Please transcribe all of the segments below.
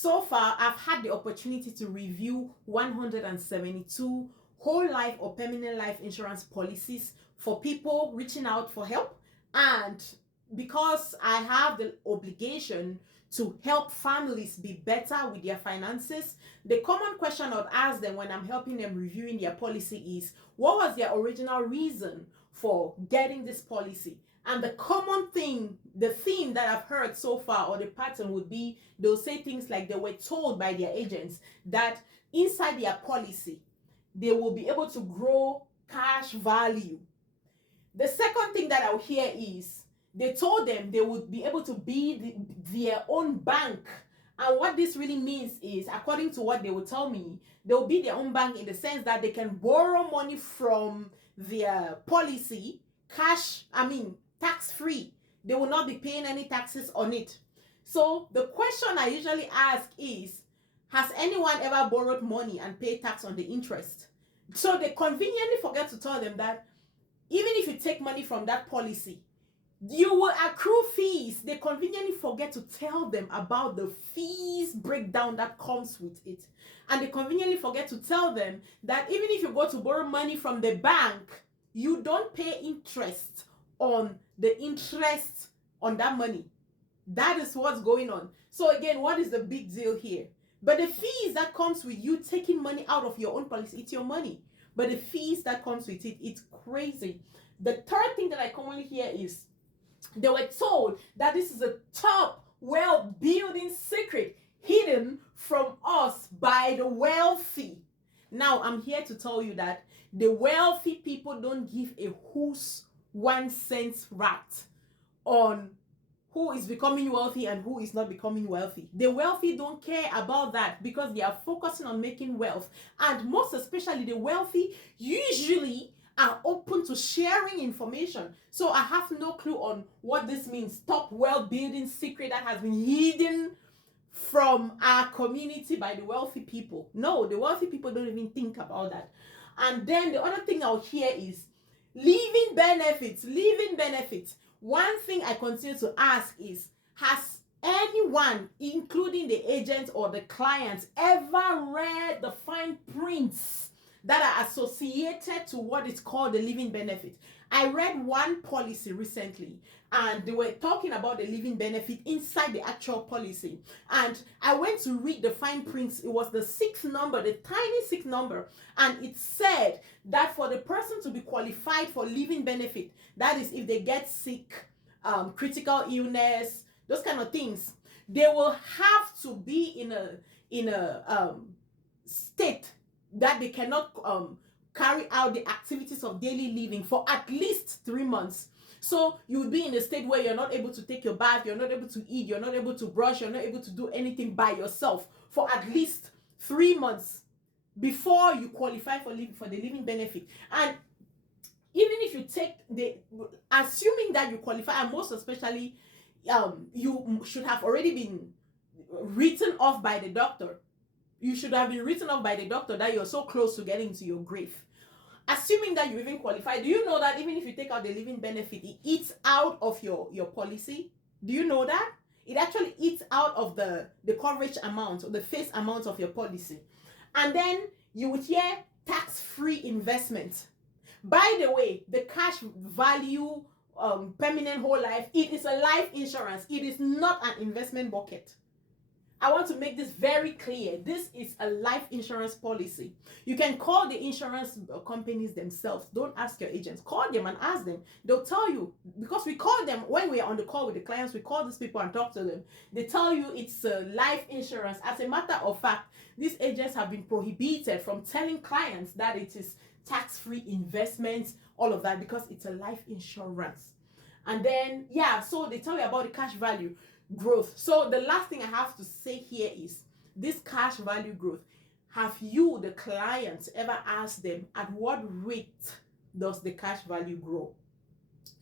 So far, I've had the opportunity to review 172 whole life or permanent life insurance policies for people reaching out for help. And because I have the obligation to help families be better with their finances, the common question I'd ask them when I'm helping them reviewing their policy is, what was their original reason for getting this policy? And the common thing, the theme that I've heard so far, or the pattern would be, they'll say things like they were told by their agents that inside their policy, they will be able to grow cash value. The second thing that I'll hear is they told them they would be able to be their own bank. And what this really means is, according to what they will tell me, they'll be their own bank in the sense that they can borrow money from their policy, tax free. They will not be paying any taxes on it. So the question I usually ask is, has anyone ever borrowed money and paid tax on the interest? So they conveniently forget to tell them that even if you take money from that policy, you will accrue fees. They conveniently forget to tell them about the fees breakdown that comes with it. And they conveniently forget to tell them that even if you go to borrow money from the bank, you don't pay interest on the interest on that money. That is what's going on. So again, what is the big deal here? But the fees that comes with you taking money out of your own policy, it's your money. But the fees that comes with it, it's crazy. The third thing that I commonly hear is they were told that this is a top wealth building secret hidden from us by the wealthy. Now, I'm here to tell you that the wealthy people don't give a who's 1 cent rat on who is becoming wealthy and who is not becoming wealthy. The wealthy don't care about that because they are focusing on making wealth. And most especially, the wealthy usually are open to sharing information. So I have no clue on what this means. Top wealth building secret that has been hidden from our community by the wealthy people. No, the wealthy people don't even think about that. And then the other thing I'll hear is living benefits. Living benefits. One thing I continue to ask is, has anyone, including the agent or the client, ever read the fine prints that are associated to what is called the living benefit? I read one policy recently and they were talking about the living benefit inside the actual policy. And I went to read the fine prints. It was the 6th number, the tiny 6th number. And it said that for the person to be qualified for living benefit, that is if they get sick, critical illness, those kind of things, they will have to be in a state that they cannot carry out the activities of daily living for at least 3 months. So you will be in a state where you're not able to take your bath, you're not able to eat, you're not able to brush, you're not able to do anything by yourself for at least 3 months before you qualify for the living benefit. And even if you take assuming that you qualify, and most especially you should have already been written off by the doctor. You should have been written off by the doctor that you're so close to getting to your grave. Assuming that you even qualify, do you know that even if you take out the living benefit, it eats out of your policy? Do you know that? It actually eats out of the coverage amount or the face amount of your policy. And then you would hear tax-free investment. By the way, the cash value permanent whole life, it is a life insurance. It is not an investment bucket. I want to make this very clear. This is a life insurance policy. You can call the insurance companies themselves. Don't ask your agents. Call them and ask them. They'll tell you, because we call them when we are on the call with the clients, we call these people and talk to them. They tell you it's a life insurance. As a matter of fact, these agents have been prohibited from telling clients that it is tax-free investments, all of that, because it's a life insurance. And then, so they tell you about the cash value growth. So the last thing I have to say here is this cash value growth. Have you, the client, ever asked them at what rate does the cash value grow?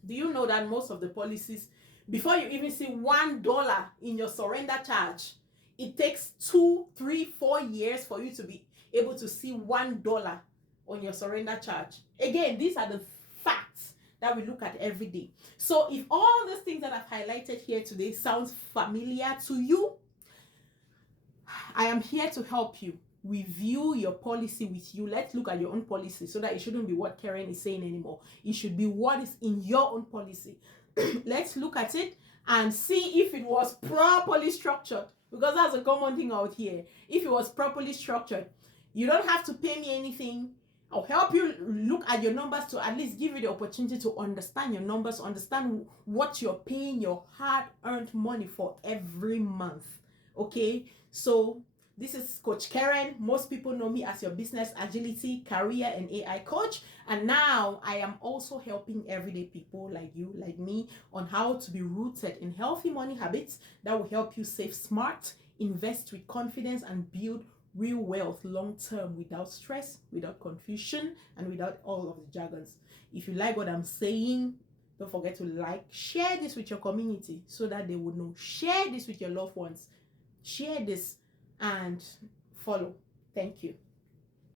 Do you know that most of the policies, before you even see $1 in your surrender charge, it takes 2, 3, 4 years for you to be able to see $1 on your surrender charge? Again, these are the facts that we look at every day. So if all these things that I've highlighted here today sounds familiar to you, I am here to help you review your policy with you. Let's look at your own policy so that it shouldn't be what Karen is saying anymore. It should be what is in your own policy. Let's look at it and see if it was properly structured, because that's a common thing out here. If it was properly structured, you don't have to pay me anything. I'll help you look at your numbers to at least give you the opportunity to understand your numbers, understand what you're paying your hard-earned money for every month. Okay, so this is Coach Karen. Most people know me as your business agility, career, and AI coach. And now I am also helping everyday people like you, like me, on how to be rooted in healthy money habits that will help you save smart, invest with confidence, and build real wealth long term without stress, without confusion, and without all of the jargons. If you like what I'm saying, don't forget to like, share this with your community so that they would know. Share this with your loved ones. Share this and follow. Thank you.